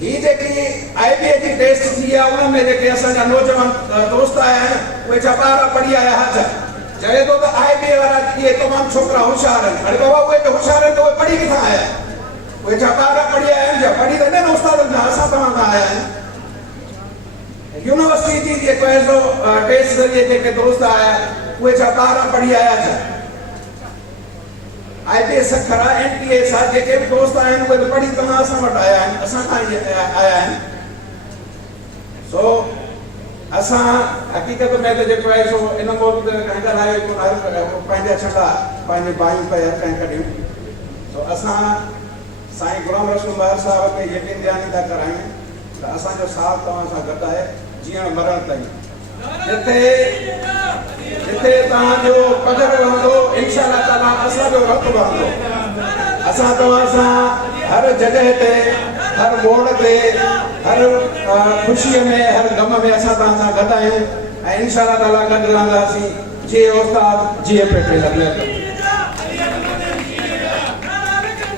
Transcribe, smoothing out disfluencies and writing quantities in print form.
ही जेकी IBA जी टेस्ट थी आहे उन में जेके असांजा नौजवान दोस्त आया आहिनि उहे छा ॿार पढ़ी आया हुआ छा चए थो त IBA वारा इहे तमामु छोकिरा होशियार आहिनि। अरे बाबा उहे त होशियार आहिनि त उहे पढ़ी किथां आया उहे छा ॿार पढ़ी आया आहिनि छा पढ़ी त न उस्तादनि खां असां तव्हां खां आया आहियूं। यूनिवर्सिटी जी जेको एज़ो टेस्ट ज़रिए जेके दोस्त आया उहे छा ॿार पढ़ी आया छा IBA सखरा NTA सां जेके बि दोस्त आहिनि उहे पढ़ी तव्हां असां वटि आया आहिनि असां खां आया आहिनि। सो असां हक़ीक़त में त जेको आहे सो इन मोल कंहिंजा लाइ पंहिंजा छॾा पंहिंजे भाइयूं पिया हर कंहिं कढियूं। सो असां साईं गुलाम रसूल महर साहिब खे यकीन ध्यानी था करायूं त असांजो साथ तव्हां सां गॾु आहे जीअण मरण ताईं। जिथे तव्हांजो पधर रहंदो इंशाअल्लाह ताला असांजो रत रहंदो। असां तव्हां सां हर जॻह ते हर मोड़ ते हर ख़ुशीअ में हर गम में असां तव्हां सां गॾु आहियूं ऐं इंशाअल्लाह ताला गॾु रहंदासीं। जीअं उस्ताद जीअं पेटे लॻे।